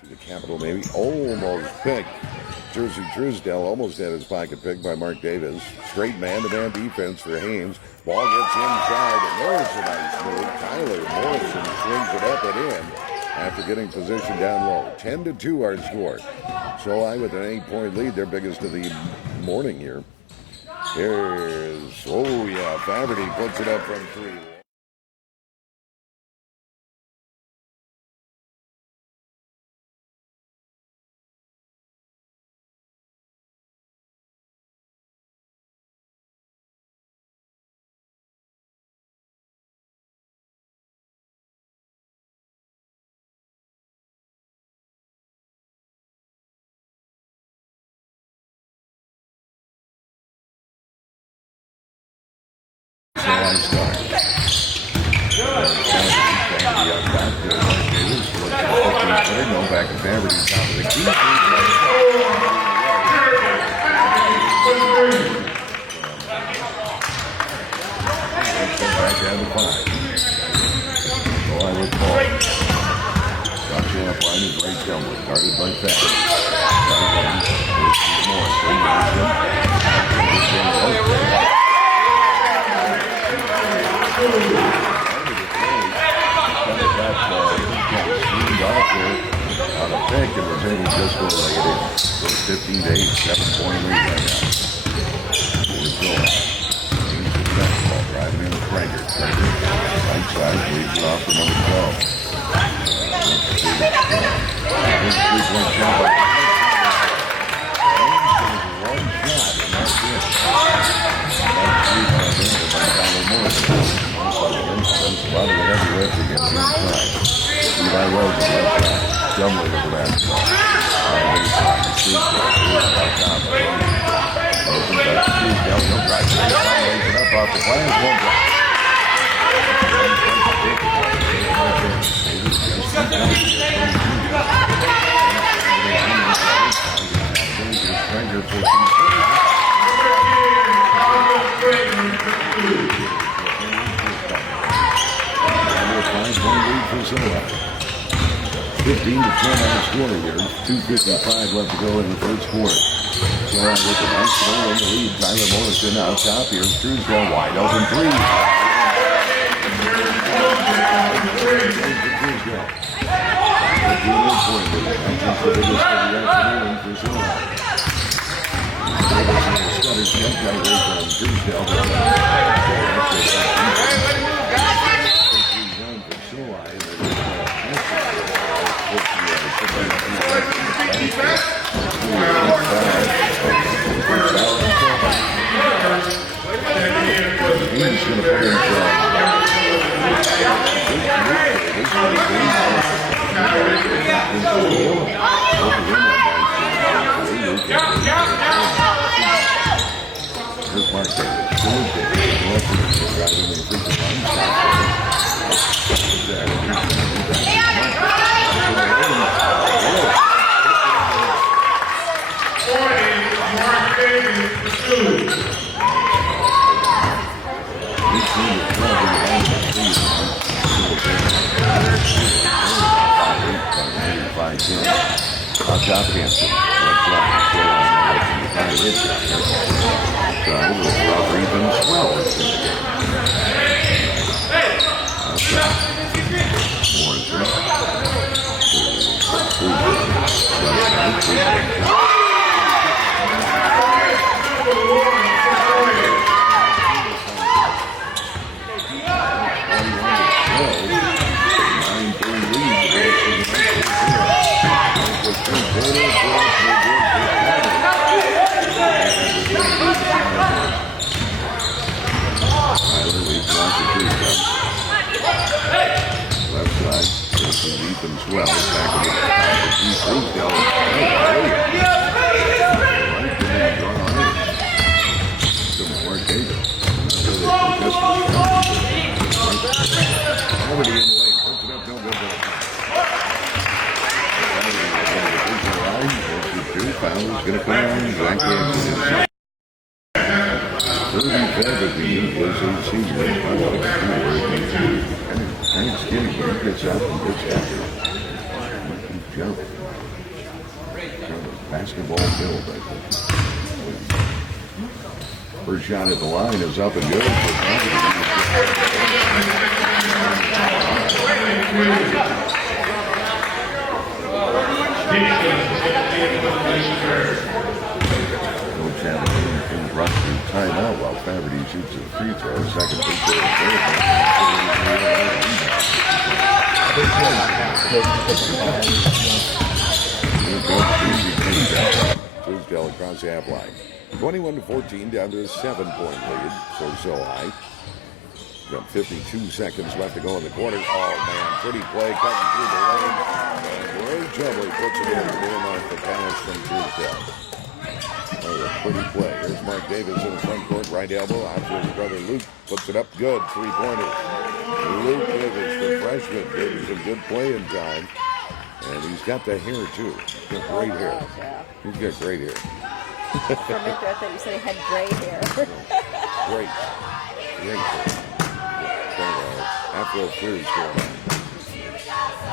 See the Capitol maybe. Almost picked. Jersey Truesdale almost had his pocket picked by Mark Davis. Straight man-to-man defense for Haines. Ball gets inside, and there's a nice move. Tyler Morrison swings it up and in after getting position down low. 10-2 our score. So I with an 8-point lead, their biggest of the morning here. Here's, Faverty puts it up from 3. Back to Faverty, top of the key. Back down to 5. So I would call. Joshua up line is right jumper, guarded by Faverty. On a pick and was able to just go lay it in. So 15-8, 7-point lead right now. Here's going. He's the basketball driving in with Traeger. Right side, leads it off for number 12. His three-point shot by one shot, and that's it. That's rebound in by Tyler Morrison. A lot of the heavy lift against inside. Levi Rose on left side. Jumbley with the basketball. Open back to Truesdale. He'll drive it. Lays it up off the flange. One drop. Soldotna. 15-10 on the score here. 2:55 left to go in the first quarter. So with the nice goal in the lead, Tyler Morrison out top here. Truesdale wide open 3. Kind of skinny, but he gets out and gets after it. Jump. Basketball build, I think. First shot at the line is up and good. Coach having rush through timeout while Faverty shoots a free throw. Second free throw. Truesdale across the half line. 21-14 down to a 7-point lead for Soldotna. Got 52 seconds left to go in the quarter. Oh, man, pretty play cutting through the lane. And Ray Jubbly puts it in off the pass from Truesdale. Oh, a pretty play. Here's Mark Davis in the front court, right elbow. Out to his brother Luke. Puts it up good. Three-pointer. Luke Davis, the freshman, getting some good playing time. And he's got the hair, too. He's got great hair. He's got great hair. For a minute there, I thought you said he had gray hair. Great hair. Afro Cruz going on.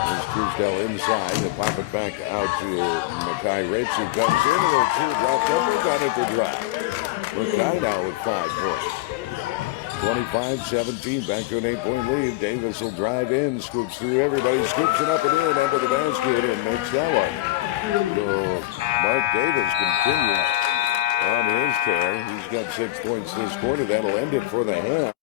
There's Truesdale inside. They pop it back out to Mackay Rich, who comes in. A little two dropped over, got it to drop. Mackay now with 5 points. 25-17, back to an 8-point lead. Davis will drive in, scoops through everybody, scoops it up and in under the basket and makes that one. So Mark Davis continues on his tear. He's got 6 points this quarter. That'll end it for the half.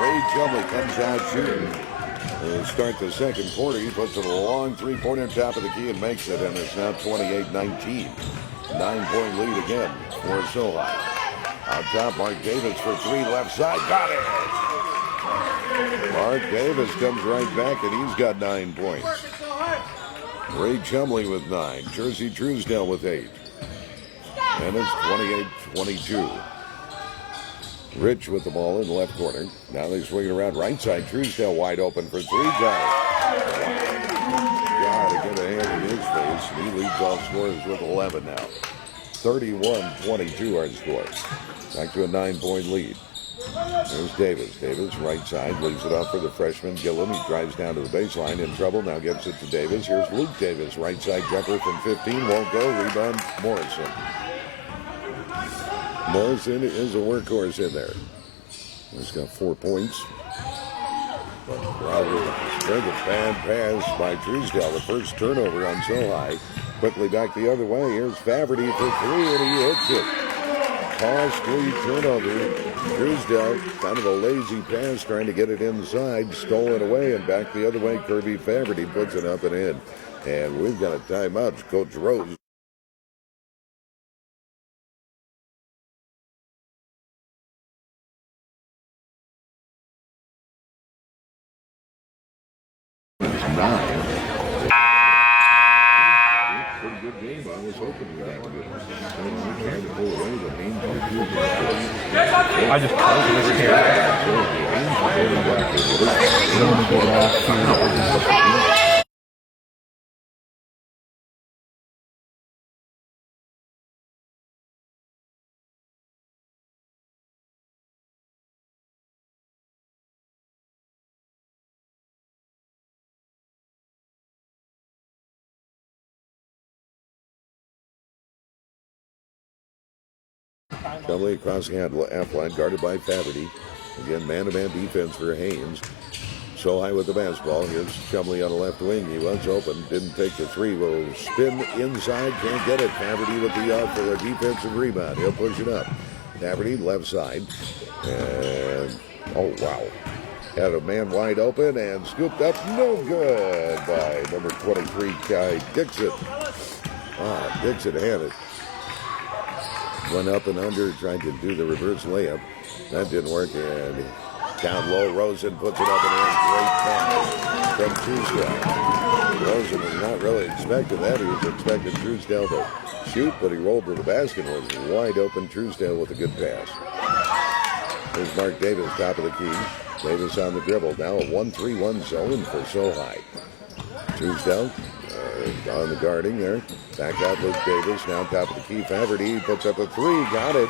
Ray Jubbly comes out shooting. Start the second quarter. He puts it a long three-pointer top of the key and makes it, and it's now 28-19. 9-point lead again for Soldotna. Out top, Mark Davis for 3, left side, got it! Mark Davis comes right back, and he's got 9 points. Ray Jubbly with 9. Jersey Truesdale with 8. And it's 28-22. Rich with the ball in the left corner. Now they swing it around right side. Truesdale wide open for 3 guys. Got to get a hand in his face. And he leads all scorers with 11 now. 31-22 our score. Back to a 9-point lead. There's Davis. Davis, right side, leaves it off for the freshman, Gillen. He drives down to the baseline, in trouble, now gets it to Davis. Here's Luke Davis, right side jumper from 15, won't go, rebound, Morrison. Morrison is a workhorse in there. He's got 4 points. But a bad pass by Truesdale, the first turnover on Soldotna. Quickly back the other way, here's Faverty for 3, and he hits it. Costly turnover. Truesdale, kind of a lazy pass, trying to get it inside, stolen away, and back the other way, Kirby Faverty puts it up and in. And we've got a timeout. Coach Rose. Pretty good game. I was hoping for that one. Trying to pull away the Haines. I just closed it here. Chumley across the half line, guarded by Faverty. Again, man-to-man defense for Haines. So high with the basketball. Here's Chumley on the left wing. He was open, didn't take the three. Will spin inside, can't get it. Faverty with the defensive rebound. He'll push it up. Faverty left side. And, oh, wow. Had a man wide open and scooped up. No good by number 23, Kai Dixon. Dixon had it. Went up and under, tried to do the reverse layup. That didn't work, and down low, Rosen puts it up and in. Great pass from Truesdale. Rosen was not really expecting that. He was expecting Truesdale to shoot, but he rolled to the basket and was wide open. Truesdale with a good pass. Here's Mark Davis, top of the key. Davis on the dribble. Now a 1-3-1 zone for So High. Truesdale on the guarding there. Back out Luke Davis. Now top of the key. Faverty puts up a three. Got it.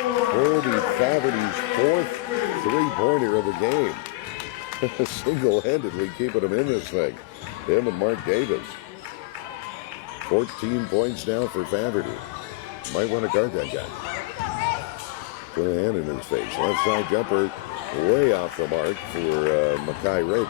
Cody Faverty's fourth three-pointer of the game. Single-handedly keeping him in this thing. Him and Mark Davis. 14 points now for Faverty. Might want to guard that guy. Put a hand in his face. Left side jumper way off the mark for Mackay Ridge.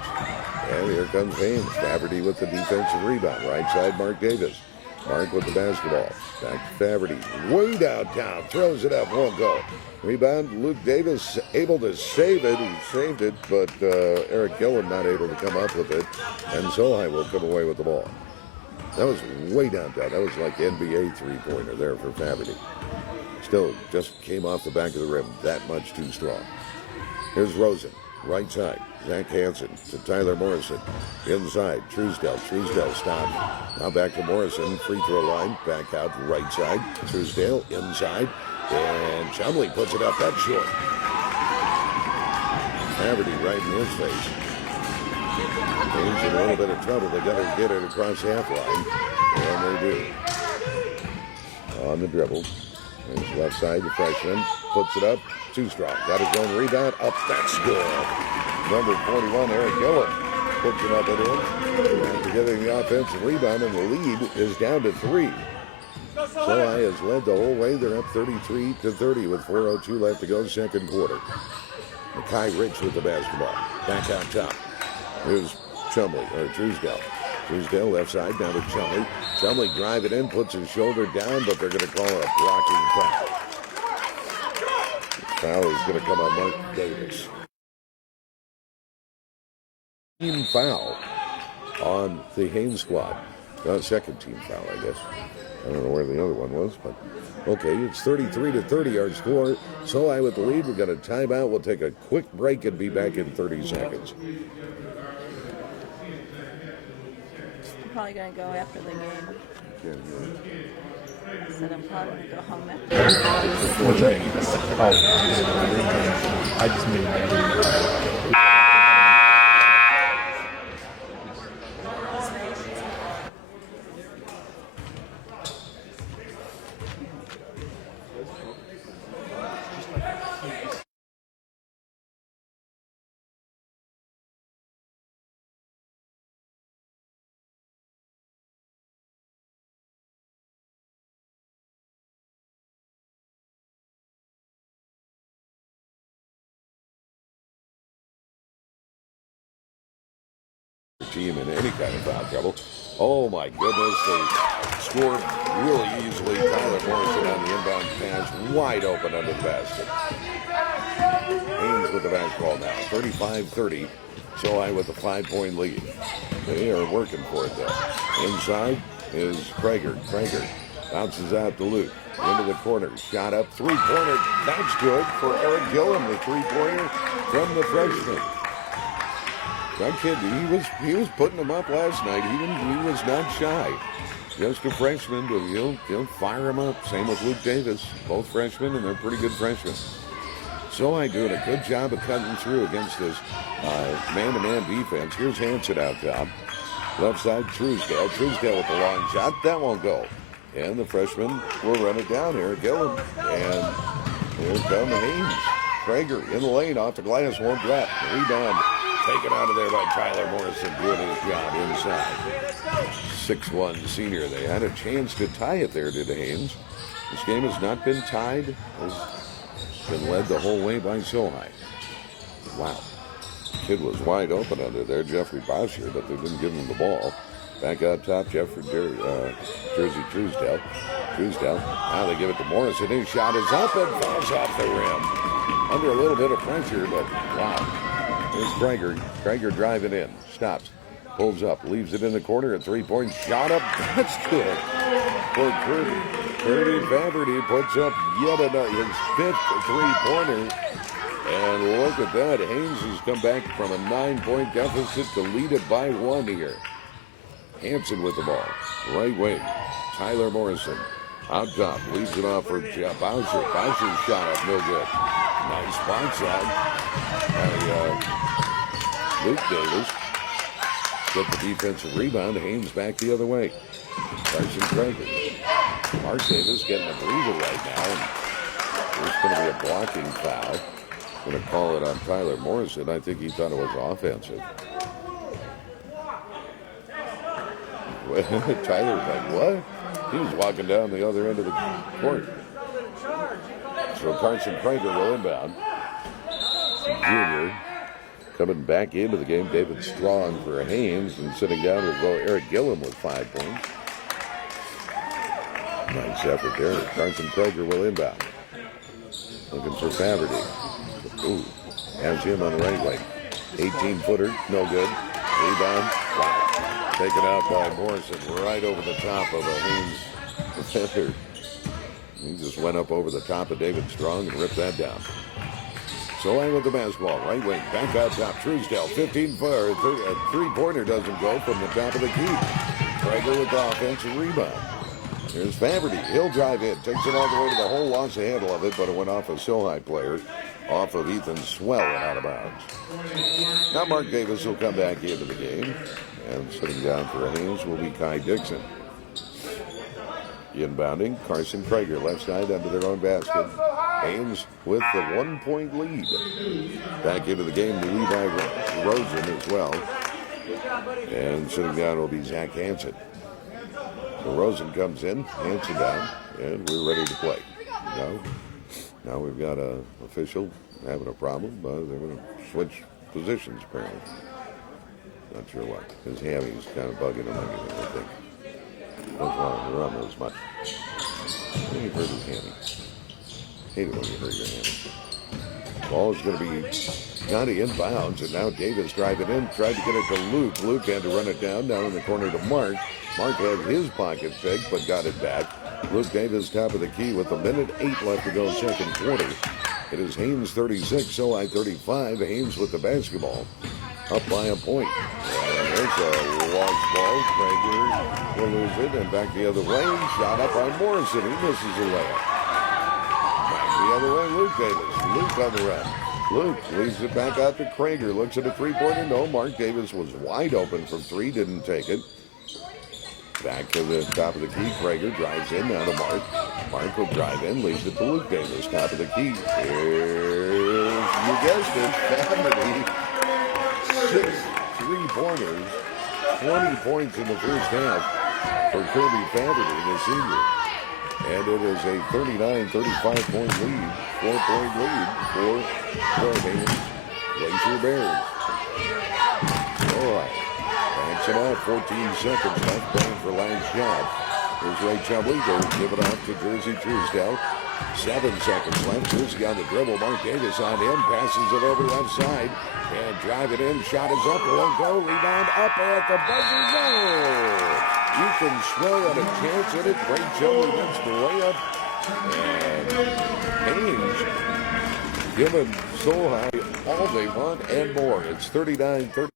And here comes Haines. Faverty with the defensive rebound. Right side, Mark Davis. Mark with the basketball. Back to Faverty. Way downtown. Throws it up. Won't go. Rebound. Luke Davis able to save it. He saved it, but Eric Gillen not able to come up with it. And Solheim will come away with the ball. That was way downtown. That was like NBA three-pointer there for Faverty. Still, just came off the back of the rim. That much too strong. Here's Rosen. Right side. Zach Hansen to Tyler Morrison. Inside. Truesdale. Truesdale stopped. Now back to Morrison. Free throw line. Back out right side. Truesdale inside. And Chumley puts it up. That's short. Faverty right in his face. Haines in a little bit of trouble. They got to get it across half line. And they do. On the dribble. There's left side. The freshman puts it up. Too strong. Got his own rebound. Up. That's good. Number 41, Eric Gillen, puts it up and in. After getting the offensive rebound, and the lead is down to 3. Solai has led the whole way. They're up 33-30 with 4:02 left to go, second quarter. Mackay Rich with the basketball. Back out top. Here's Chumley, or Truesdale. Truesdale left side, down to Chumley. Chumley drive it in, puts his shoulder down, but they're going to call it a blocking foul. Foul is going to come on Mark Davis. Team foul on the Haines squad. Second team foul, I guess. I don't know where the other one was, but okay, it's 33-30 our score. So I with the lead. We've got a timeout. We'll take a quick break and be back in 30 seconds. I'm probably going to go after the game. I said I'm probably going to go home after. What's that? Oh, I just made team in any kind of foul trouble. Oh my goodness, they scored really easily. Tyler Morrison on the inbound pass, wide open under the basket. Haines with the basketball now, 35-30. So I with a 5-point lead. They are working for it though. Inside is Krager. Krager bounces out to Luke. Into the corner, shot up, three-pointer. That's good for Eric Gillen, the three-pointer from the freshman. That kid, he was putting them up last night. He was not shy. Just a freshman, but he'll fire him up. Same with Luke Davis, both freshmen, and they're pretty good freshmen. So I doing a good job of cutting through against this man-to-man defense. Here's Hansen out top. Left side, Truesdale. Truesdale with the long shot. That won't go. And the freshman will run it down here, Gillen. And here comes Haines. Krager in the lane, off the glass, won't drop. Rebound. Taken out of there by Tyler Morrison, doing his job inside. 6'1" senior. They had a chance to tie it there, did Haines. This game has not been tied. Has been led the whole way by Sohai. Wow. Kid was wide open under there, Jeffrey Glacier, but they didn't give him the ball. Back out top, Jersey Truesdale. Now they give it to Morrison. His shot is up and falls off the rim. Under a little bit of pressure, but wow. Here's Krager. Krager driving in. Stops. Pulls up. Leaves it in the corner. A three-point shot up. That's good. For Kirby. Kirby Faverty puts up yet another, his fifth three-pointer. And look at that. Haines has come back from a 9-point deficit to lead it by 1 here. Hanson with the ball. Right wing. Tyler Morrison. Out top. Leaves it off for Bowser. Bowser's shot up. No good. Nice bounce out by Luke Davis. Get the defensive rebound. Haines back the other way. Carson Krager. Mark Davis getting a breather right now. And there's going to be a blocking foul. Going to call it on Tyler Morrison. I think he thought it was offensive. Tyler's like, what? He was walking down the other end of the court. So Carson Krager will inbound. Junior coming back into the game. David Strong for Haines, and sitting down will go Eric Gillum with 5 points. Nice effort there. Carson Krager will inbound. Looking for Faverty. Ooh, has him on the right wing. 18-footer, no good. Rebound, wow. Taken out by Morrison right over the top of a Haines defender. He just went up over the top of David Strong and ripped that down. Sohai with the basketball, right wing, back out top. Truesdale, 15-footer, a three-pointer doesn't go from the top of the key. Krager with the offensive rebound. Here's Faverty. He'll drive in. Takes it all the way to the hole. Lost the handle of it, but it went off a Sohai player. Off of Ethan Swell and out of bounds. Now Mark Davis will come back into the game. And sitting down for Haines will be Kai Dixon. Inbounding, Carson Krager. Left side under their own basket. Haines with the 1-point lead. Back into the game, Levi Rosen as well. And sitting down will be Zach Hansen. So Rosen comes in, Hansen down, and we're ready to play. Now we've got an official having a problem. They're going to switch positions, apparently. Not sure what. His hammy's kind of bugging him, I think. Don't want to run as much. He hurt his hammy. Hate it when you hurt your hammy. Ball is going to be kind of inbounds, and now Davis driving in, tried to get it to Luke. Luke had to run it down in the corner to Mark. Mark has his pocket picked, but got it back. Luke Davis top of the key with 1:08 left to go second quarter. It is Haines 36, Sohai 35. Haines with the basketball. Up by a point. And there's a lost ball. Krager will lose it, and back the other way. Shot up by Morrison. He misses the layup. Back the other way, Luke Davis. Luke on the run. Luke leaves it back out to Krager. Looks at a three-pointer. No, Mark Davis was wide open from three. Didn't take it. Back to the top of the key. Krager drives in. Now to Mark. Mark will drive in. Leaves it to Luke Davis. Top of the key. Here's, you guessed it, Faverty. 6 3-pointers. 20 points in the first half for Kirby Faverty, the senior. And it is a 39-35 point lead. 4-point lead for the Haines Glacier Bears. All right. Backs it out. 14 seconds left. Playing for last shot. Here's Ray Chubley. They'll give it off to Jersey Truesdale. 7 seconds left. Jersey on the dribble. Mark Davis on him. Passes it over left side. And drive it in. Shot is up. It won't go. Rebound up at the buzzer. No! Ethan Swell had a chance at it. Ray Chubley missed the layup. And Haines giving Sohai all they want and more. It's 39-30.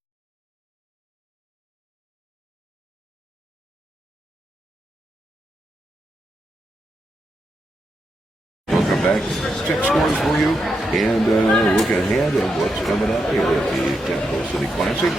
Welcome back. 6 scores for you. And look ahead at what's coming up here at the Capital City Classic.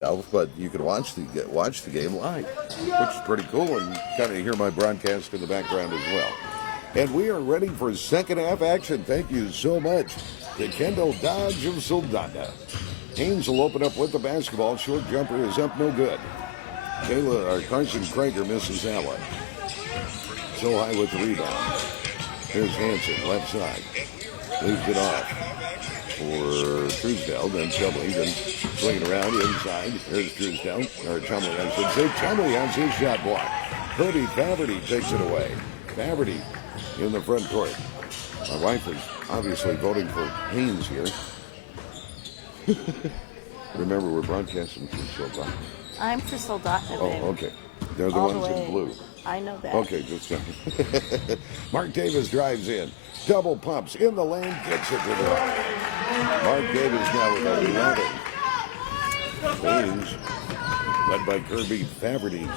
but you can watch the game live, which is pretty cool, and kind of hear my broadcast in the background as well. And we are ready for second half action. Thank you so much to Kendall Dodge of Soldotna. Haines will open up with the basketball. Short jumper is up, no good. Carson Krager misses that one. So high with the rebound. Here's Hansen, left side. Leaves it off for Truesdell, then Chumley, then swinging around inside. Here's Truesdell, or Chumley, I should say. Chumley has his shot blocked. Kirby Faverty takes it away. Faverty in the front court. My wife is obviously voting for Haines here. Remember, we're broadcasting from Soldotna. I'm for Soldotna, babe. Oh, okay. They're the All ones the way. in blue. I know that. Okay, just Mark Davis drives in. Double pumps in the lane, gets it to the right. Mark Davis now with 11. Haines, led by Kirby Faverty,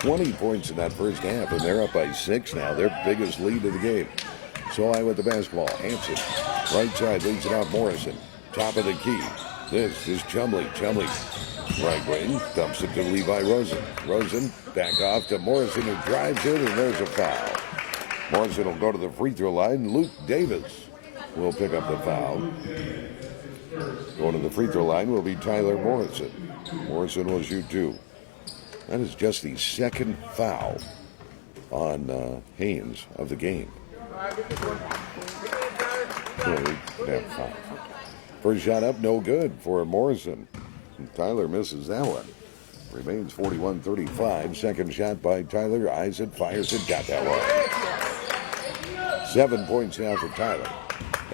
20 points in that first half, and they're up by 6 now. Their biggest lead of the game. So high with the basketball. Hansen, right side, leads it off Morrison. Top of the key. This is Chumley. Chumley, right wing, dumps it to Levi Rosen. Rosen, back off to Morrison, who drives in, and there's a foul. Morrison will go to the free throw line. Luke Davis will pick up the foul. Going to the free throw line will be Tyler Morrison. Morrison will shoot 2. That is just the second foul on Haines of the game. Foul. First shot up, no good for Morrison. Tyler misses that one. Remains 41-35. Second shot by Tyler. Eyes it, fires it, got that one. 7 points now for Tyler.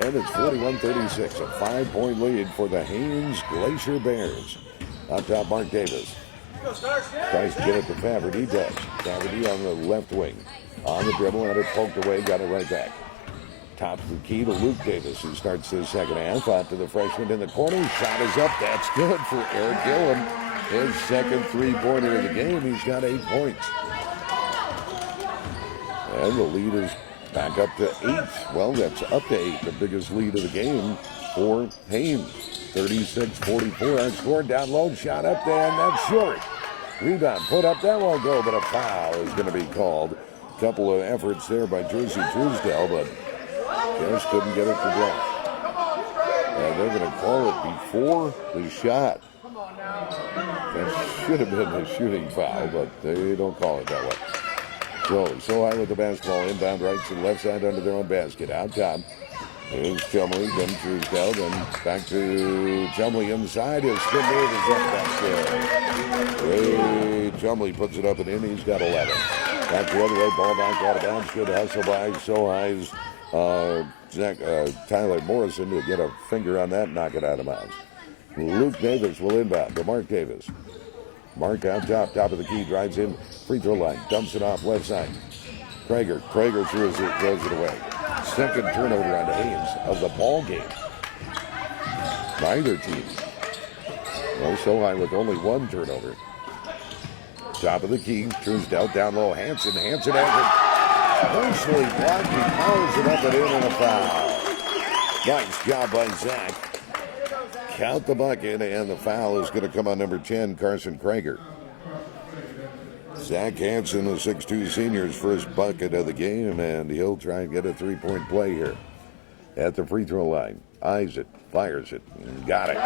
And it's 41-36, a 5-point lead for the Haines Glacier Bears. Up top, Mark Davis. Tries to get it to Faverty, does. Faverty on the left wing. On the dribble, had it poked away, got it right back. Top of the key to Luke Davis, who starts the second half. Out to the freshman in the corner. Shot is up. That's good for Eric Gillen. His second three-pointer of the game. He's got 8 points. And the lead is back up to 8. Well, that's up to 8. The biggest lead of the game for Haines. 36-44. And scored down low. Shot up there, and that's short. Rebound put up. That won't go, but a foul is going to be called. Couple of efforts there by Jersey Truesdell, but just couldn't get it to drop. And they're going to call it before the shot. That should have been a shooting foul, but they don't call it that way. So high with the basketball, inbound right to the left side under their own basket. Out top is Chumley, then Truesdell, then back to Chumley inside. His spin move is up back there. Ray Chumley puts it up and in. He's got 11. Back the other way, ball back out of bounds. Good hustle by Sohigh's Tyler Morrison to get a finger on that and knock it out of bounds. Luke Davis will inbound to Mark Davis. Mark out top of the key, drives in, free throw line, dumps it off left side. Krager throws it away. Second turnover on Haines of the ball game. Neither team. Well, so high with only one turnover. Top of the key, Truesdell down low. Hansen has it. Personally blocked, he powers it up and in, and a foul. Nice job by Zach. Count the bucket, and the foul is going to come on number 10, Carson Krager. Zach Hansen, the 6'2 senior's first bucket of the game, and he'll try and get a three-point play here. At the free throw line, eyes it, fires it, and got it.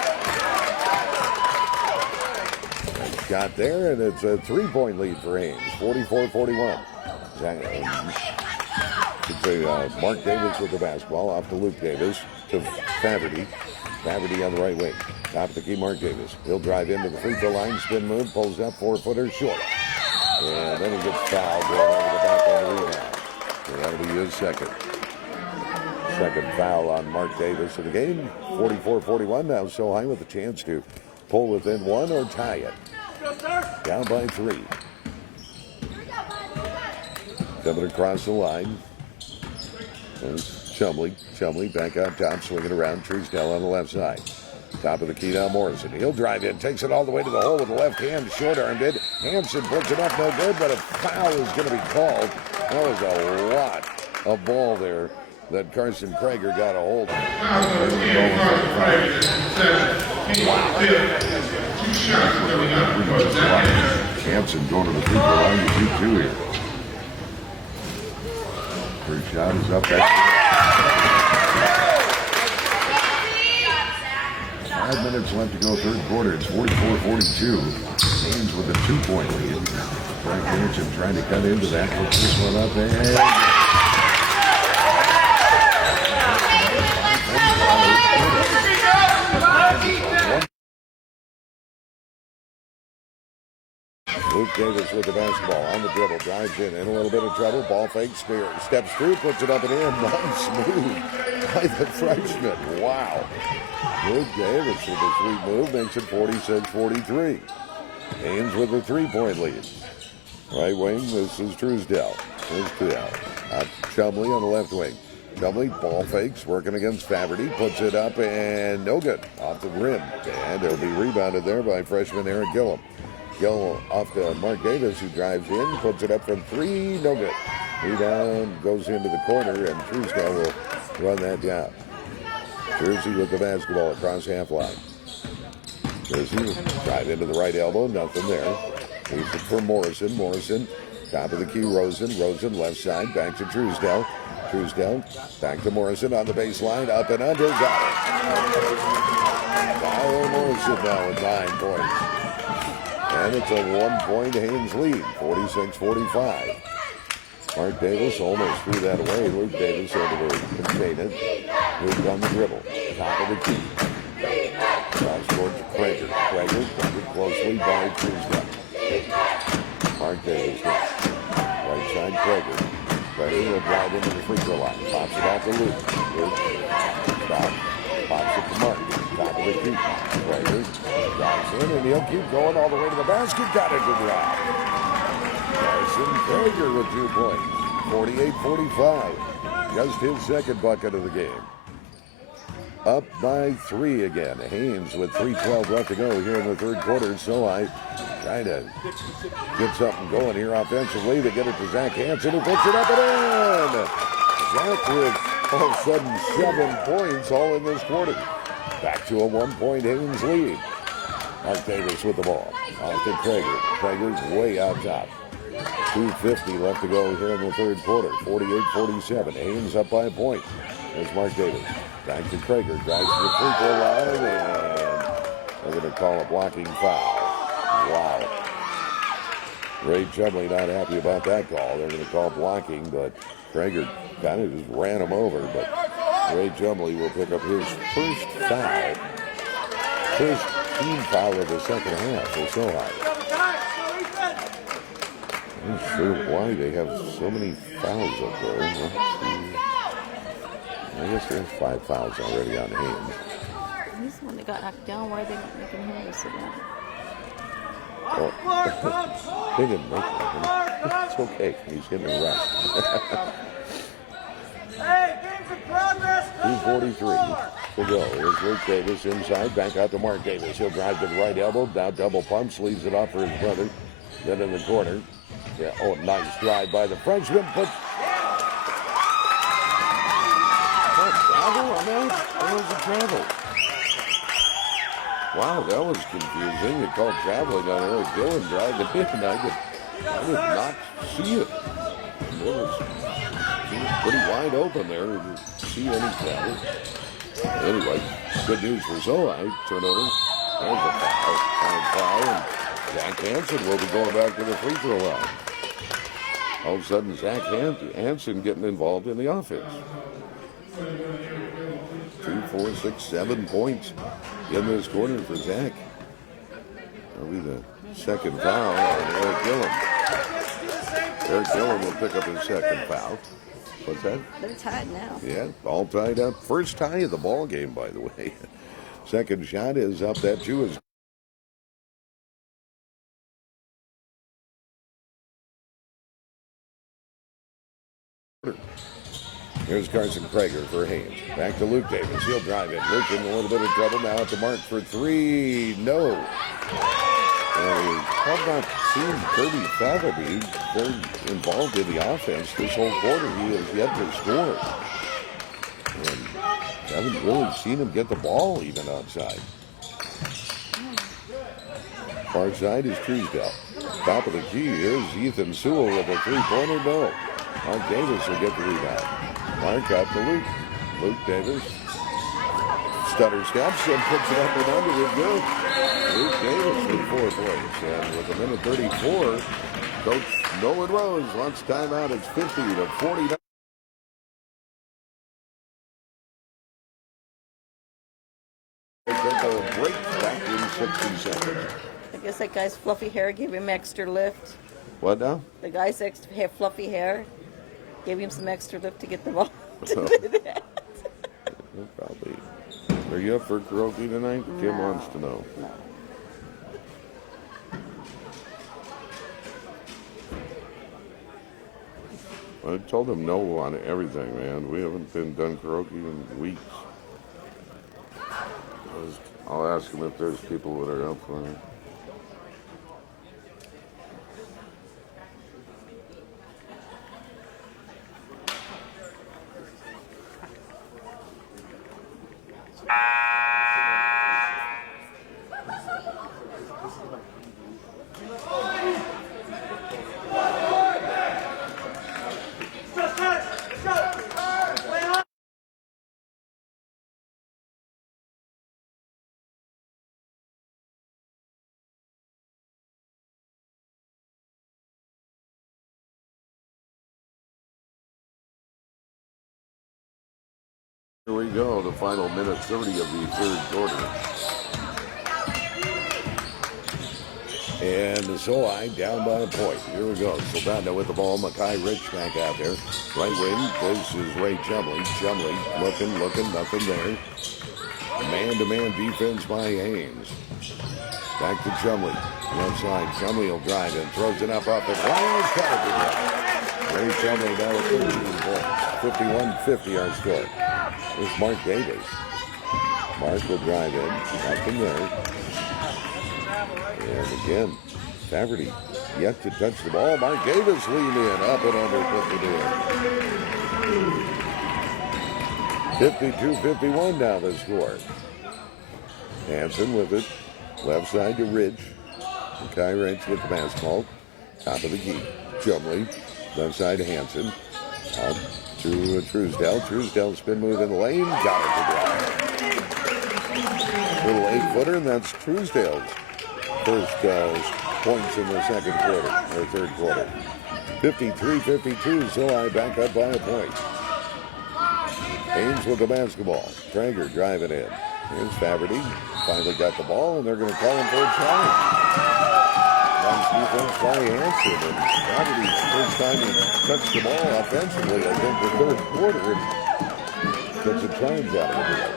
Nice shot there, and it's a three-point lead for Haines, 44-41. Mark Davis with the basketball, off to Luke Davis, to Faverty. Faverty on the right wing. Top of the key, Mark Davis. He'll drive into the free throw line, spin move, pulls up, 4-footer, short. And then he gets fouled going over the back end rebound. So that'll be his second foul on Mark Davis of the game. 44-41. Now so high with a chance to pull within one or tie it. Down by 3. Coming across the line. There's Chumley back on top, swinging around. Truesdell on the left side. Top of the key now, Morrison. He'll drive in, takes it all the way to the hole with the left hand, short-armed it. Hansen puts it up, no good, but a foul is going to be called. That was a lot of ball there that Carson Krager got a hold of. Hansen going to the free throw line to shoot 2 here. First shot is up. That's 5 minutes left to go, third quarter. It's 44-42. Haines with a 2-point lead. Frank Hansen trying to cut into that. Puts this one up and... Luke Davis with the basketball on the dribble, drives in a little bit of trouble. Ball fake, spear, steps through, puts it up and in. Nice smooth by the freshman. Wow. Luke Davis with a sweet move makes it 46-43. Haines with a 3-point lead. Right wing, this is Truesdell. Chumley on the left wing. Chumley, ball fakes, working against Faberty, puts it up and no good. Off the rim. And it'll be rebounded there by freshman Eric Gillum. Gill off to Mark Davis, who drives in, puts it up from 3, no good. Rebound goes into the corner, and Truesdell will run that down. Jersey with the basketball across half line. Jersey will drive into the right elbow, nothing there. Leaves it for Morrison. Morrison, top of the key, Rosen. Rosen, left side, back to Truesdell. Truesdell, back to Morrison on the baseline, up and under, got it. Kyle Morrison now with 9 points. And it's a 1-point Haines lead, 46-45. Mark Davis almost threw that away. Luke Davis able to contain it. Luke on the dribble. Top of the key. Cross towards Krager. Krager covered closely by Truesdell. Mark Davis here. Right side Krager. Krager will drive into the free throw line. Pops it out to Luke. Luke. Stop. Pops it to Mark. Top of the key. Krager drives in and he'll keep going all the way to the basket. Got it to drop. Carson Krager with 2 points. 48-45. Just his second bucket of the game. Up by 3 again. Haines with 3:12 left to go here in the third quarter. So I trying to get something going here offensively. They get it to Zach Hansen, who puts it up and in. Zach with all of a sudden 7 points all in this quarter. Back to a 1-point Haines lead. Mark Davis with the ball. Off to Krager. Krager's way out top. 2:50 left to go here in the third quarter. 48-47. Haines up by a point. There's Mark Davis. Back to Krager. Drives to the free throw line, and they're going to call a blocking foul. Wow. Ray Chumley not happy about that call. They're going to call blocking, but Krager kind of just ran him over. But Ray Chumley will pick up his first foul. First team foul of the second half. They're so high. I'm not sure why they have so many fouls up there. I guess there's 5 fouls already on Haines. He's the one that got knocked down. Why are they not making him to sit down? Well, they didn't make him. It's okay. He's getting a rest. 2:43 to go. Here's Luke Davis inside. Back out to Mark Davis. He'll drive to the right elbow. Now double pumps. Leaves it off for his brother. Then in the corner. Yeah. Oh, nice drive by the Frenchman. Puts... That was a travel. Wow, that was confusing. They called traveling on Eric Dillon driving in. I did not see it. It was pretty wide open there. I didn't see any travel. Anyway, good news for Zohai. Turnover. There's a foul. And Zach Hansen will be going back to the free throw line. All of a sudden, Zach Hansen getting involved in the offense. 2, 4, 6, 7 points in this quarter for Zach. That'll be the second foul on Eric Gillum. Eric Gillum will pick up his second foul. What's that? They're tied now. Yeah, all tied up. First tie of the ball game, by the way. Second shot is up. That too is. Here's Carson Krager for Haines. Back to Luke Davis. He'll drive in. Luke in a little bit of trouble. Now at the mark for 3. No. How about seeing Kirby Faberty very involved in the offense this whole quarter? He has yet to score. And haven't really seen him get the ball even outside. Far side is Truesdell. Top of the key, here's Ethan Sewell with a three-pointer. No. Mark Davis will get the rebound. Mark out to Luke. Luke Davis. Stutter steps and puts it up and under it. Good. Luke Davis with 4 points. And with a minute 34, Coach Nolan Rose wants timeout. It's 50-49. Take a break back in 60 seconds. I guess that guy's fluffy hair gave him extra lift. What now? The guy's fluffy hair gave him some extra lift to get the ball to do that. Probably. Are you up for karaoke tonight? Kim wants to know. No. I told him no on everything, man. We haven't been done karaoke in weeks. I'll ask him if there's people that are up for it. Here we go, the final minute 30 of the third quarter. And the Soldotna down by a point. Here we go. Soldotna with the ball. Makai Rich back out there. Right wing. This is Ray Chumley. Chumley looking, nothing there. Man-to-man defense by Haines. Back to Chumley. Left side. Chumley will drive and throws it up off the ground. Ray Chumley now with 13 points. 51-50 our score. There's Mark Davis. Mark will drive in. Nothing there. And again, Faverty yet to touch the ball. Mark Davis leaned in. Up and under, put it in. 52-51 now the score. Hansen with it. Left side to Ridge. Kai Wrench with the basketball. Top of the key. Chumley. Left side to Hansen. Out to Truesdell. Truesdell spin move in the lane. Got it to drive. Little 8-footer, and that's Truesdell's first points in the second quarter, or third quarter. 53-52, so I back up by a point. Haines with the basketball. Traeger driving in. Here's Faverty. Finally got the ball, and they're going to call him for a challenge. Nice defense by Hansen, and Faverty's first time he touched the ball offensively, I think, the third quarter, and gets a challenge out of it.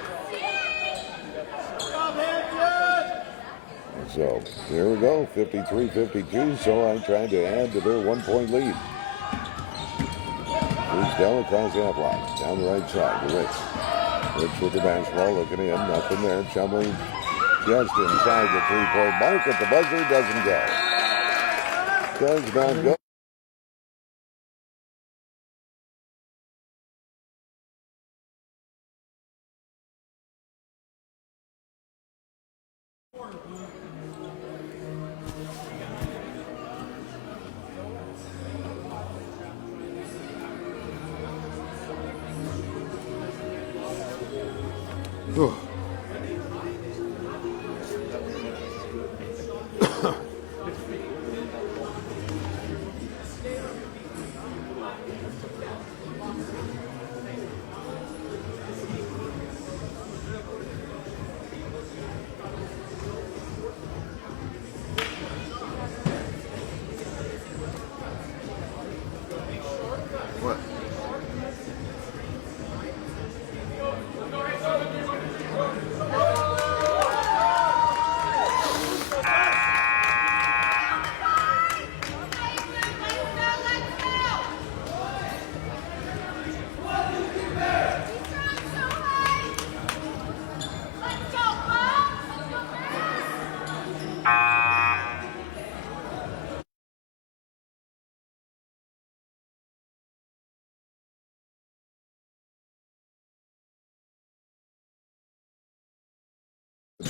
So, here we go, 53-52, so I tried to add to their 1-point lead. Truesdell across the half line, down the right side to Rich. Rich with the basketball, looking in, nothing there. Chumley just inside the 3-point mark at the buzzer, doesn't go. Does not go.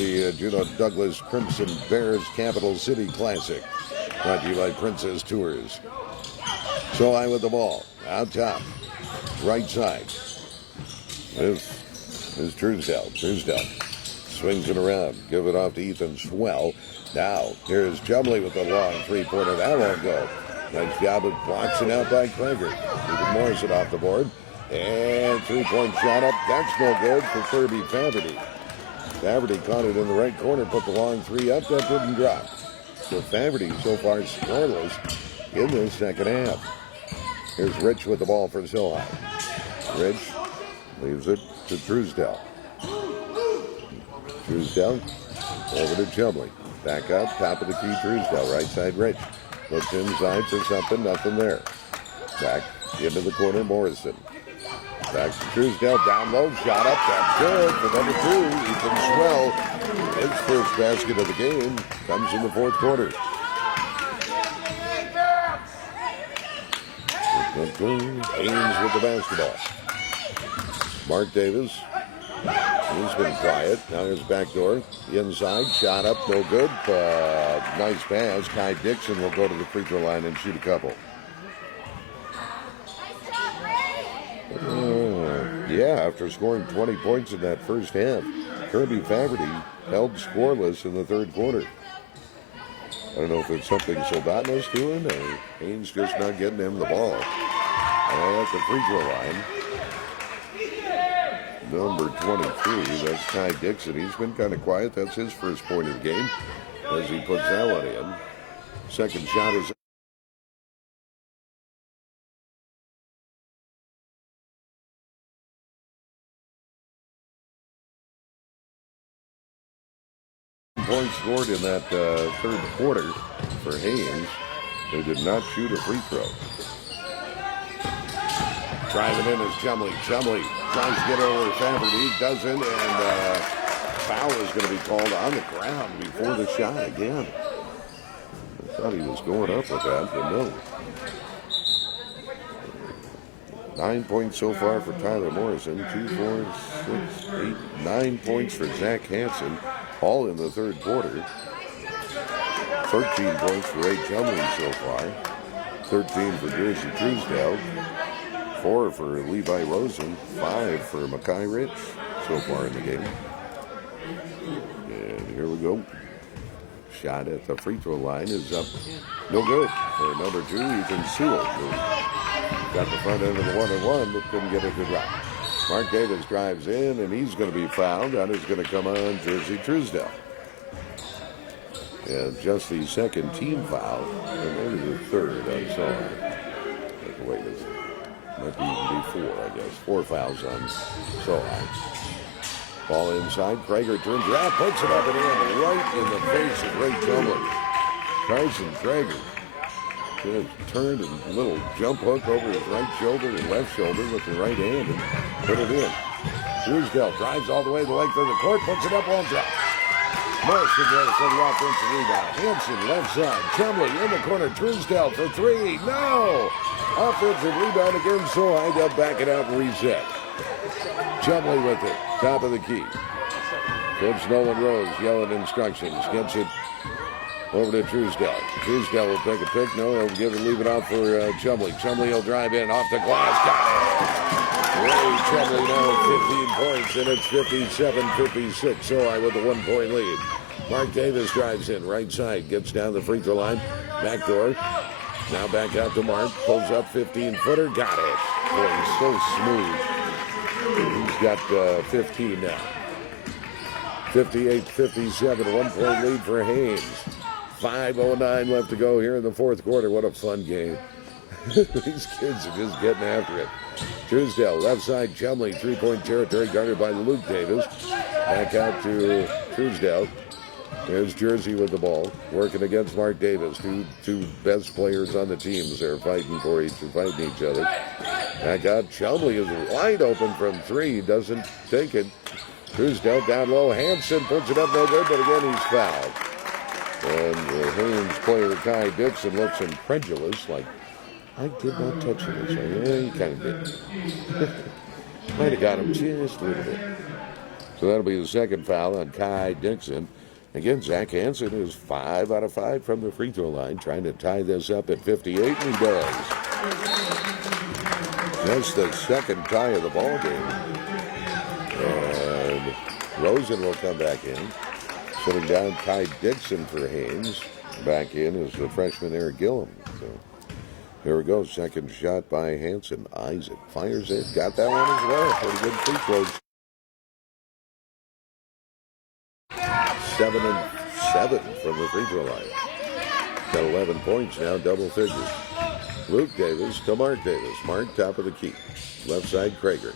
the Juneau Douglas Crimson Bears Capital City Classic. Brought to you by Princess Tours. So I with the ball. Out top. Right side. Is Truesdell. Truesdell swings it around. Give it off to Ethan Swell. Now, here's Chumley with the long three-pointer. That won't go. Nice job of boxing out by Krager. Keeping Morrison off the board. And three-point shot up. That's no good for Kirby Faverty. Faverty caught it in the right corner, put the long three up. That didn't drop. So Faverty so far scoreless in the second half. Here's Rich with the ball for Zilhai. Rich leaves it to Truesdell. Truesdell over to Chumley. Back up, top of the key, Truesdell. Right side, Rich. Looks inside for something, nothing there. Back into the corner, Morrison. Back to Truesdell, down low, shot up, that's good for number 2, Ethan Swell. His first basket of the game comes in the fourth quarter. Haines with the basketball. Mark Davis, he's been quiet. Now his backdoor, inside, shot up, no good. Nice pass. Kai Dixon will go to the free throw line and shoot a couple. Yeah, after scoring 20 points in that first half, Kirby Faverty held scoreless in the third quarter. I don't know if it's something Soldotna's doing or Haines just not getting him the ball. At the free throw line, number 23, that's Kai Dixon. He's been kind of quiet. That's his first point of the game as he puts that one in. Second shot is points scored in that third quarter for Haines, who did not shoot a free throw. Driving in is Chumley. Chumley tries to get over Faverty. Doesn't, and foul is going to be called on the ground before the shot again. I thought he was going up with that, but no. 9 points so far for Tyler Morrison. 2, 4, 6, 8, 9 points for Zach Hansen. All in the third quarter. 13 points for Ray Chumley so far. 13 for Jersey Truesdell. 4 for Levi Rosen. 5 for Makai Rich so far in the game. And here we go. Shot at the free throw line is up. No good for number 2, Ethan Sewell. Got the front end of the 1-and-1, but couldn't get it to drop. Mark Davis drives in, and he's going to be fouled. That is going to come on Jersey Truesdell. And just the second team foul, and maybe the third, I saw. Wait, it might be even before, I guess. 4 fouls on Sohai. Ball inside, Krager turns around, puts it up and in, right in the face of Ray Chumley. Carson Krager just turned a little jump hook over his right shoulder and left shoulder with the right hand and put it in. Truesdell drives all the way the length of the court, puts it up, won't drop. Morrison there for the offensive rebound. Hansen left side. Chumley in the corner. Truesdell for 3. No! Offensive rebound again, so they'll back it out and reset. Chumley with it. Top of the key. Coach Nolan Rose yelling instructions. Gets it over to Truesdell. Truesdell will take a pick. No, he'll leave it out for Chumley. Chumley will drive in off the glass. Got it. Ray Chumley now with 15 points, and it's 57-56. Sohai with a 1-point lead. Mark Davis drives in right side, gets down the free throw line. Backdoor. Now back out to Mark. Pulls up 15-footer. Got it. Boy, he's so smooth. He's got 15 now. 58-57, 1-point lead for Haines. 5:09 left to go here in the fourth quarter. What a fun game. These kids are just getting after it. Truesdell, left side, Chumley, 3-point territory guarded by Luke Davis. Back out to Truesdell. There's Jersey with the ball, working against Mark Davis. Two best players on the teams. They're fighting each other. Back out, Chumley is wide open from 3, doesn't take it. Truesdell down low, Hansen puts it up, no good, but again he's fouled. And the Haines player, Kai Dixon, looks incredulous, like, I did not touch him. Yeah, he kind of did. Might have got him just a little bit. So that'll be the second foul on Kai Dixon. Again, Zach Hansen is 5 out of 5 from the free throw line, trying to tie this up at 58, and he does. That's the second tie of the ball game. And Rosen will come back in. Sitting down Kai Dixon for Haines. Back in is the freshman Eric Gillum. So here we go. Second shot by Hansen. Eyes it. Fires it. Got that one as well. Pretty good free throws. 7 and 7 from the free throw line. Got 11 points now, double figures. Luke Davis to Mark Davis. Mark, top of the key. Left side, Krager.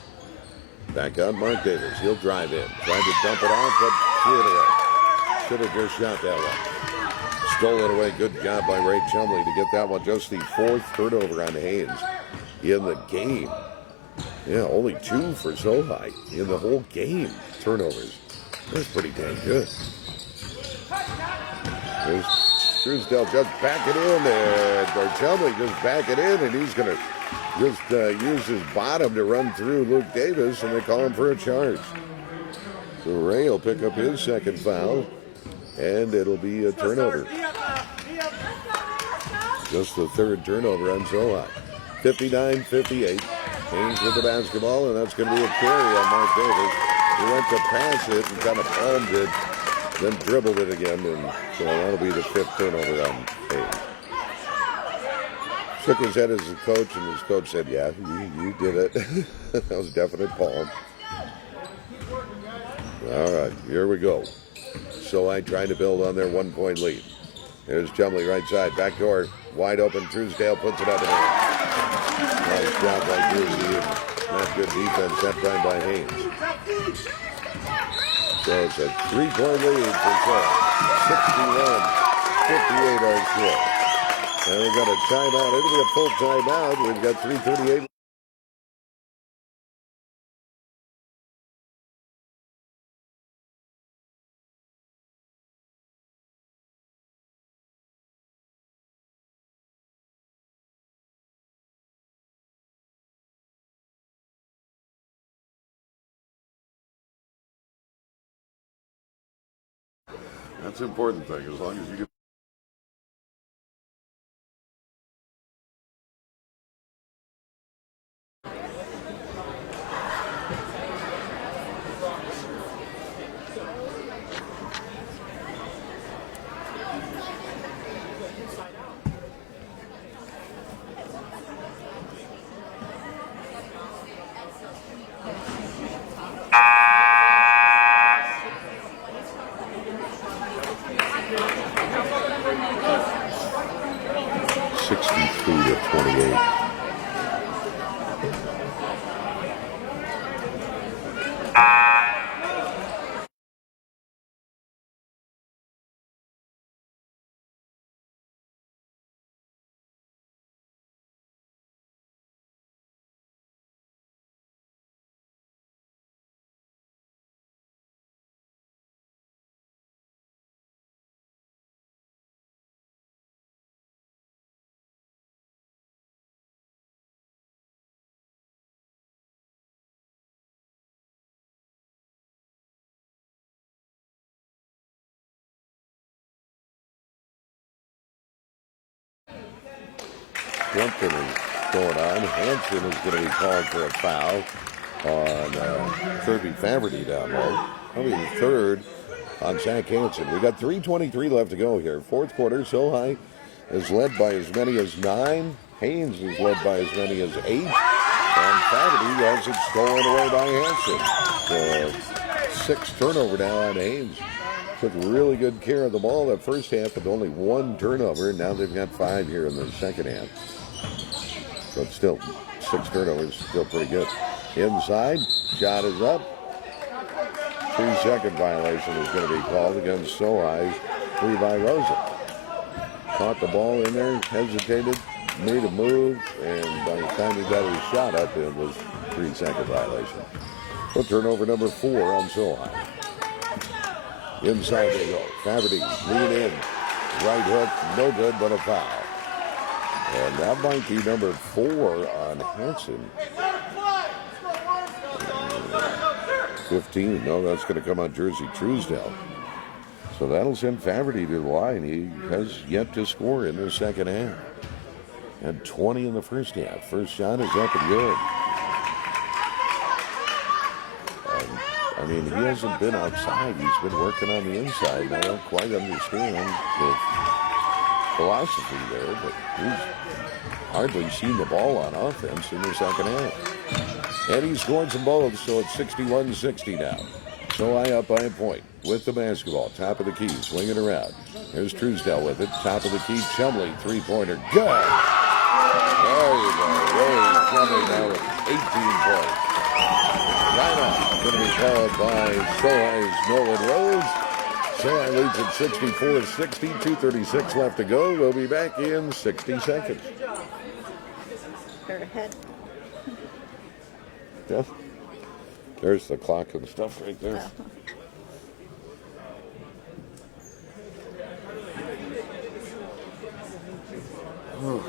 Back on Mark Davis. He'll drive in. Tried to dump it off, but threw it away. Should have just shot that one. Stole it away. Good job by Ray Chumley to get that one. Just the 4th turnover on Haines in the game. Yeah, only 2 for Soldotna in the whole game. Turnovers. That's pretty dang good. There's Truesdale just back it in there. Chumley just back it in, and he's going to just use his bottom to run through Luke Davis, and they call him for a charge. So Ray will pick up his second foul, and it'll be a turnover. Just the 3rd turnover on Soldotna. 59-58. Haines with the basketball, and that's going to be a carry on Mark Davis. He went to pass it and kind of palmed it, then dribbled it again, and so that'll be the 5th turnover on Haines. Shook his head as a coach, and his coach said, yeah, you did it. That was a definite palm. All right, here we go. So I trying to build on their 1-point lead. There's Chumley right side, back door, wide open. Truesdale puts it up and in. Nice job by Truesdale. Not good defense that time by Haines. So it's a 3-point lead for Soldotna. 61-58 our score. And we've got a timeout. It'll be a full timeout. We've got 3:38. That's the important thing, as long as you get. Something is going on. Hansen is going to be called for a foul on Kirby Faverty down low. Probably the 3rd on Zach Hansen. We got 3:23 left to go here. 4th quarter. Soldotna is led by as many as 9. Haines is led by as many as 8. And Faverty has it stolen away by Hansen. So 6 turnover now on Haines. Took really good care of the ball that first half with only 1 turnover. Now they've got 5 here in the second half. But still, 6 turnovers, still pretty good. Inside, shot is up. 3-second violation is going to be called against Soldotna's Levi Rosen. Caught the ball in there, hesitated, made a move, and by the time he got his shot up, it was 3-second violation. So turnover number 4 on Soldotna. Inside they go. Faverty lean in. Right hook, no good, but a foul. And that might be number 4 on Hansen. 15. No, that's going to come on Jersey Truesdell. So that'll send Faverty to the line. He has yet to score in the second half. Had 20 in the first half. First shot is up and good. I mean, he hasn't been outside. He's been working on the inside. And I don't quite understand the philosophy there, but he's hardly seen the ball on offense in the second half. And he scored some both, so it's 61-60 now. So I up by a point with the basketball. Top of the key, swinging around. Here's Truesdell with it. Top of the key, Chumley, three-pointer. Good! There you go. Ray Chumley now with 18 points. Right off. Going to be called by Sohai's Nolan Rose. Sohai leads at 64-60. 2:36 left to go. We'll be back in 60 seconds. They're ahead. Yeah. There's the clock and stuff right there. Oh.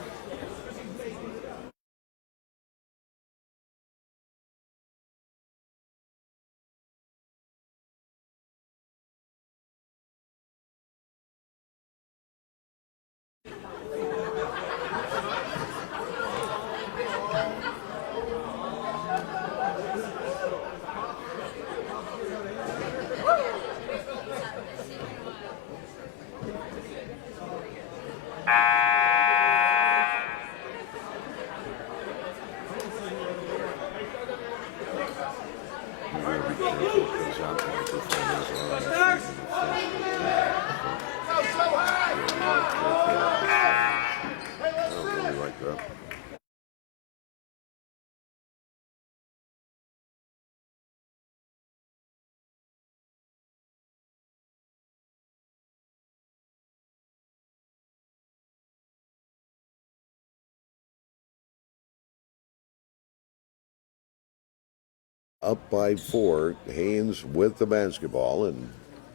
Up by 4, Haines with the basketball, and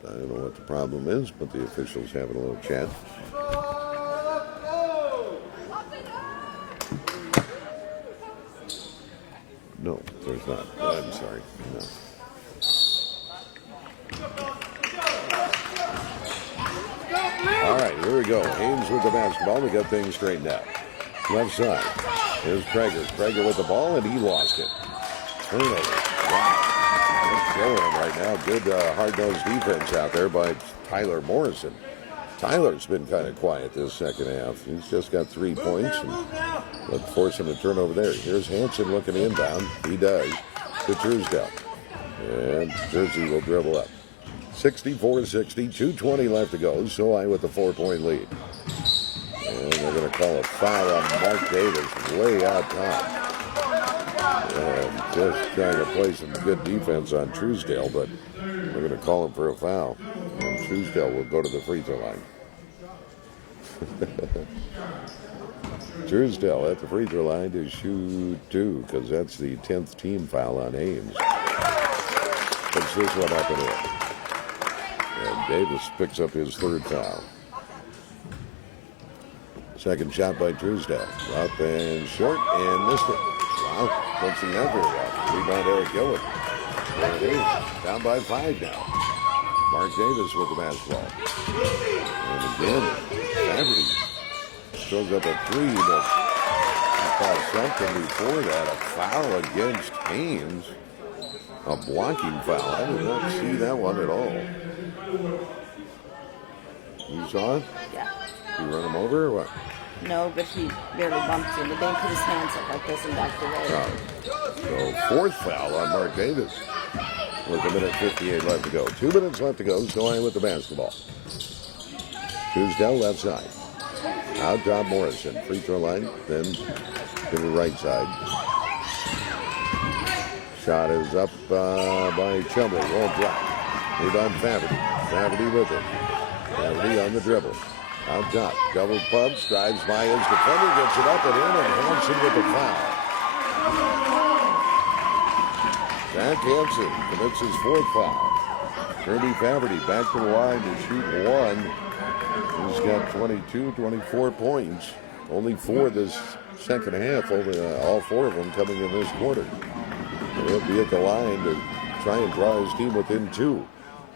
I don't know what the problem is, but the officials having a little chat. No, there's not. I'm sorry. No. All right, here we go. Haines with the basketball to get things straightened out. Left side. Here's Prager. Prager with the ball, and he lost it. Turnover. Wow. They're killing him right now. Good hard-nosed defense out there by Tyler Morrison. Tyler's been kind of quiet this second half. He's just got 3 points, and let's force him to turn over there. Here's Hansen looking inbound. He does. To Truesdell. And Jersey will dribble up. 64-60, 2:20 left to go. Sohai with the 4-point lead. And they're going to call a foul on Mark Davis way out top. And just trying to play some good defense on Truesdell, but we're going to call him for a foul. And Truesdell will go to the free throw line. Truesdell at the free throw line to shoot 2, because that's the 10th team foul on Haines. Puts this one up and in. And Davis picks up his 3rd foul. Second shot by Truesdell. Up and short and missed it. Wow, puts the under up. Rebound Eric Gillen. There it is. Down by 5 now. Mark Davis with the basketball. And again, Faverty throws up a 3, but he thought something before that. A foul against Haines. A blocking foul. I did not see that one at all. You saw it? Yeah. You run him over or what? No, but he barely bumped him. He didn't put his hands up like this and back away. So 4th foul on Mark Davis with 1:58 left to go. 2 minutes left to go. Sohai with the basketball. Truesdell left side. Out top Morrison. Free throw line. Then to the right side. Shot is up by Chumley. Won't drop. Rebound Faverty. Faverty with it. Faverty on the dribble. Out top. Double pump. Drives by his defender. Gets it up and in. And Hansen with the foul. Zach Hansen commits his 4th foul. Kirby Faverty back to the line to shoot 1. He's got 22, 24 points. Only 4 this second half. All 4 of them coming in this quarter. He'll be at the line to try and draw his team within 2.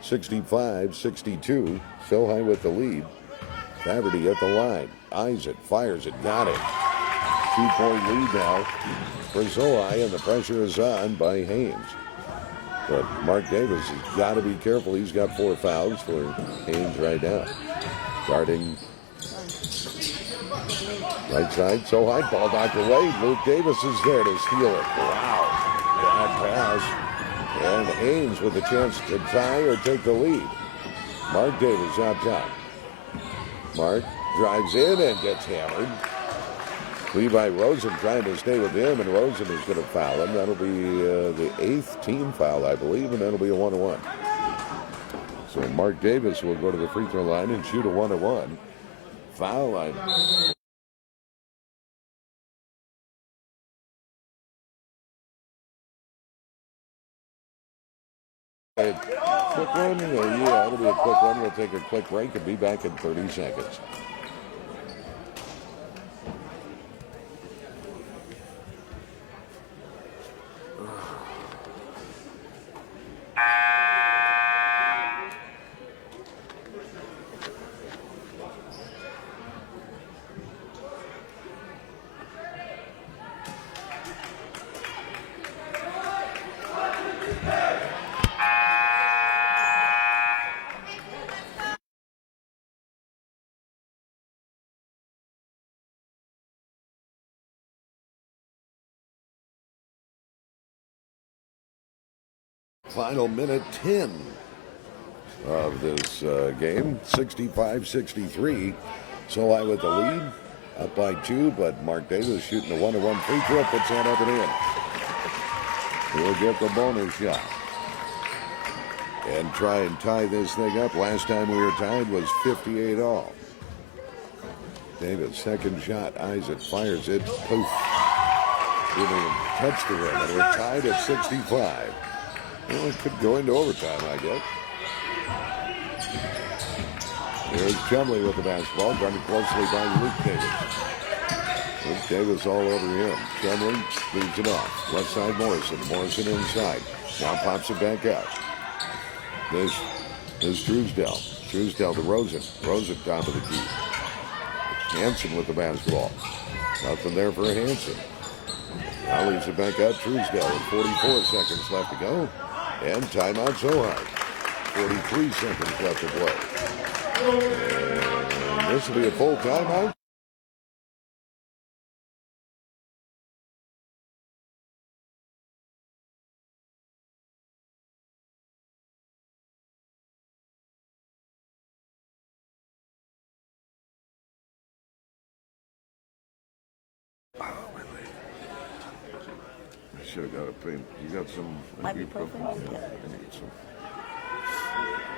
65-62. Sohai with the lead. Faverty at the line. Eyes it, fires it, got it. 2-point lead now for Sohai, and the pressure is on by Haines. But Mark Davis has got to be careful. He's got 4 fouls for Haines right now. Guarding right side, Sohai, ball knocked away. Luke Davis is there to steal it. Wow, bad pass. And Haines with a chance to tie or take the lead. Mark Davis out top. Mark drives in and gets hammered. Levi Rosen trying to stay with him, and Rosen is going to foul him. That'll be the 8th team foul, I believe, and that'll be a 1-1. So Mark Davis will go to the free throw line and shoot a 1-1. Foul line. A quick one? Yeah, it'll be a quick one. We'll take a quick break and be back in 30 seconds. Final minute 10 of this game, 65-63. Sohai with the lead, up by 2, but Mark Davis shooting a 1-1 free throw, puts that up and in. He'll get the bonus shot and try and tie this thing up. Last time we were tied was 58 all. Davis, second shot, eyes it, fires it, poof. Didn't even touch the rim, and we're tied at 65. Well, it could go into overtime, I guess. Here's Chumley with the basketball, guarded closely by Luke Davis. Luke Davis all over him. Chumley leaves it off. Left side Morrison. Morrison inside. Now pops it back out. This is Truesdell. Truesdell to Rosen. Rosen top of the key. Hansen with the basketball. Nothing there for Hansen. Now leaves it back out. Truesdell with 44 seconds left to go. And timeout Sohai. 43 seconds left to play. And this will be a full timeout. Should have got a pain. You got some ibuprofen? Yeah, I need some.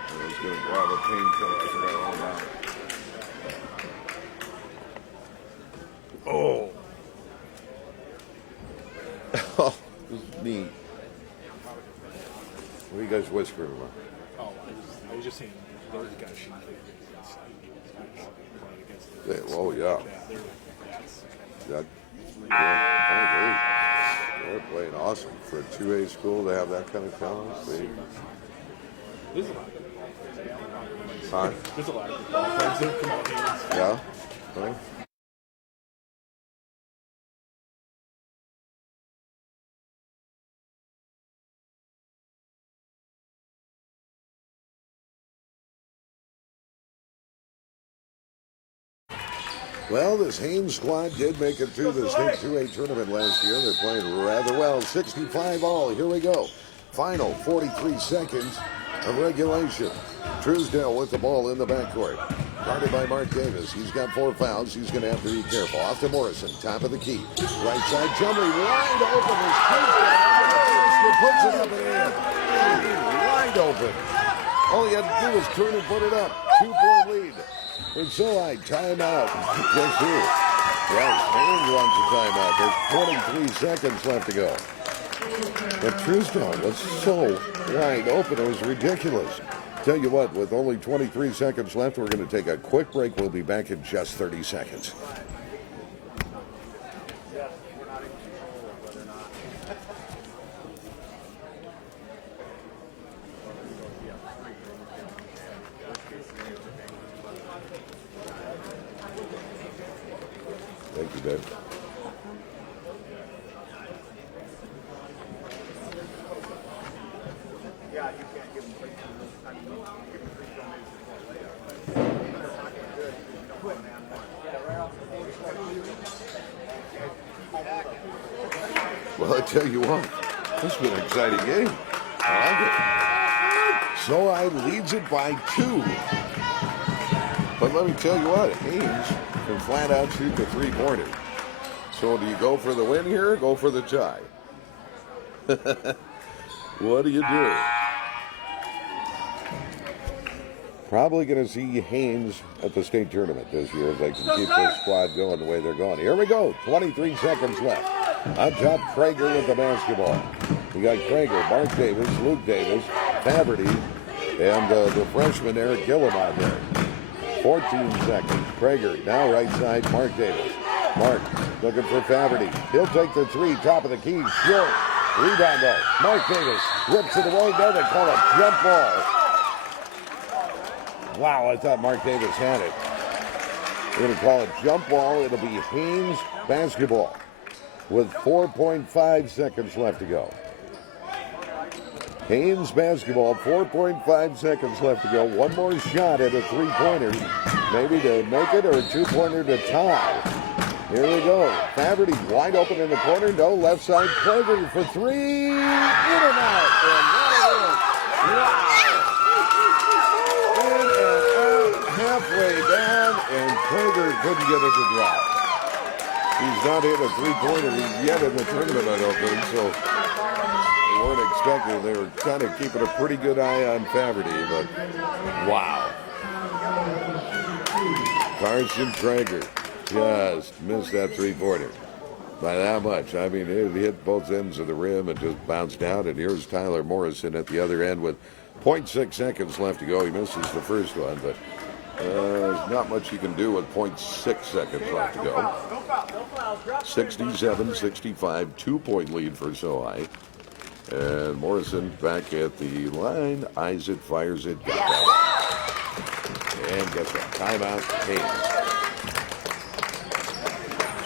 I was going to grab a painkiller. I forgot all about it. Oh. Oh, this is neat. What are you guys whispering about? Oh, I was just saying, those guys should Oh, yeah. I agree. They're playing awesome for a 2A school to have that kind of talent. There's a lot of Huh? There's a lot of players that come out Haines. Yeah? Huh? Well, this Haines squad did make it through the state 2A tournament last year. They're playing rather well. 65 all. Here we go. Final 43 seconds of regulation. Truesdell with the ball in the backcourt. Guarded by Mark Davis. He's got 4 fouls. He's going to have to be careful. Off to Morrison. Top of the key. Right side. Chumley wide open. He puts it up and in. Wide open. All he had to do was turn and put it up. 2-point lead. And Sohai, timeout. Guess who? Yes, Haines wants a timeout. There's 23 seconds left to go. But Truesdell was so wide open, it was ridiculous. Tell you what, with only 23 seconds left, we're going to take a quick break. We'll be back in just 30 seconds. Okay. Well, I tell you what, this has been an exciting game. I like it. So I leads it by 2. But let me tell you what, Haines can flat out shoot the 3-pointer. So do you go for the win here or go for the tie? What do you do? Probably going to see Haines at the state tournament this year if they can keep this squad going the way they're going. Here we go. 23 seconds left. On top, Prager with the basketball. We got Prager, Mark Davis, Luke Davis, Faberty, and the freshman Eric Gillum out there. 14 seconds. Prager, now right side, Mark Davis. Mark looking for Faberty. He'll take the 3, top of the key, short. Rebound though. Mark Davis rips it away. Now they call it jump ball. Wow, I thought Mark Davis had it. We're going to call it jump ball. It'll be Haines basketball with 4.5 seconds left to go. Haines basketball, 4.5 seconds left to go. One more shot at a 3-pointer, maybe to make it, or a 2-pointer to tie. Here we go. Faberty wide open in the corner. No, left side. Prager for 3. In and out. And that is. Wow. In and out. Halfway down. And Prager couldn't get it to drop. He's not hit a 3-pointer yet in the tournament, I don't think. So they weren't expecting. They were kind of keeping a pretty good eye on Faberty. But wow. Carson Prager just missed that 3-pointer by that much. I mean, it hit both ends of the rim and just bounced out. And here's Tyler Morrison at the other end with 0.6 seconds left to go. He misses the first one, but there's not much you can do with 0.6 seconds left to go. 67-65, 2-point lead for Sohai. And Morrison back at the line, eyes it, fires it, got that. And gets a timeout, Haines.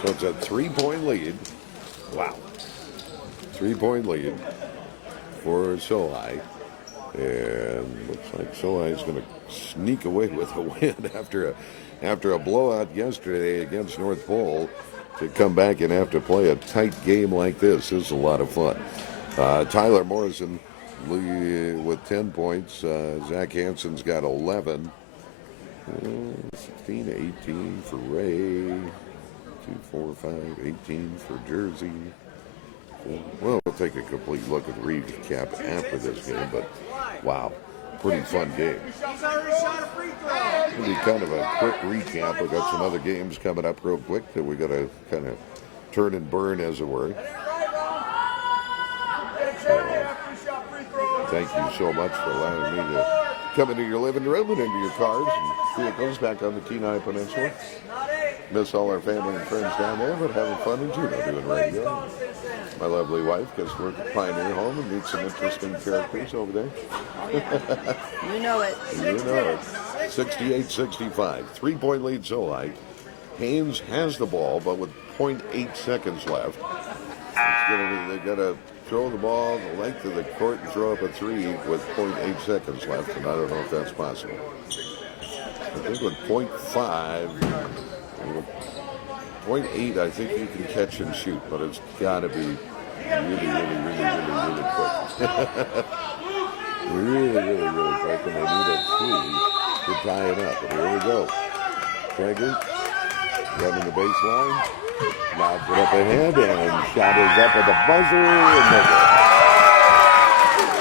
So it's a 3-point lead. Wow. 3-point lead for Sohai. And looks like Sohai is going to sneak away with a win after a blowout yesterday against North Pole. To come back and have to play a tight game like this is a lot of fun. Tyler Morrison with 10 points. Zach Hansen's got 11. 16, 18 for Ray. 2, 4, 5, 18 for Jersey. Well, we'll take a complete look at the recap after this game, but wow, pretty fun game. It'll be kind of a quick recap. We've got some other games coming up real quick that we got to kind of turn and burn, as it were. So, thank you so much for allowing me to come into your living room and into your cars and vehicles back on the Kenai Peninsula. Miss all our family and friends down there, but having fun in Juneau doing radio. My lovely wife gets to work at Pioneer Home and meet some interesting characters over there. Oh, yeah. You know it. You know it. 68-65. 3-point lead Sohai. Haines has the ball, but with 0.8 seconds left. They got to throw the ball the length of the court and throw up a 3 with 0.8 seconds left, and I don't know if that's possible. I think with 0.5, 0.8, I think you can catch and shoot, but it's got to be really quick. really quick, and they need a 3 to tie it up. But here we go. Prager running the baseline, knocks it up ahead, and shot is up at the buzzer, and no good.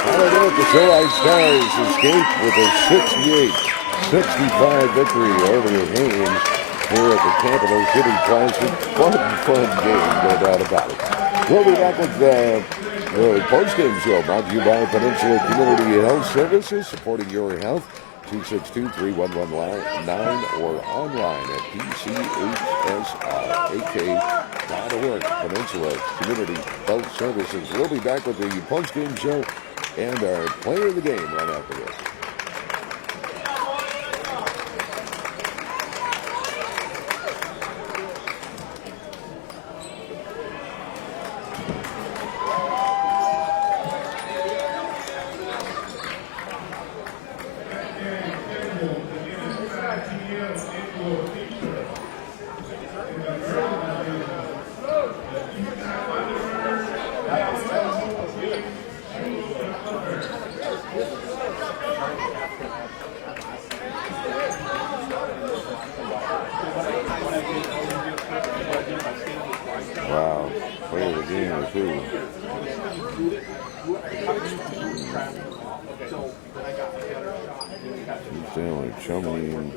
How do it? The Sohai Stars escape with a 68-65 victory over the Haines here at the Capital City Classic. Fun game, no doubt about it. We'll be back with the post-game show brought to you by Peninsula Community Health Services, supporting your health. 262-3119 or online at pchsrak.org. Peninsula Community Health Services. We'll be back with the post-game show and our player of the game right after this. Player of the game or two. Stanley, Chumley,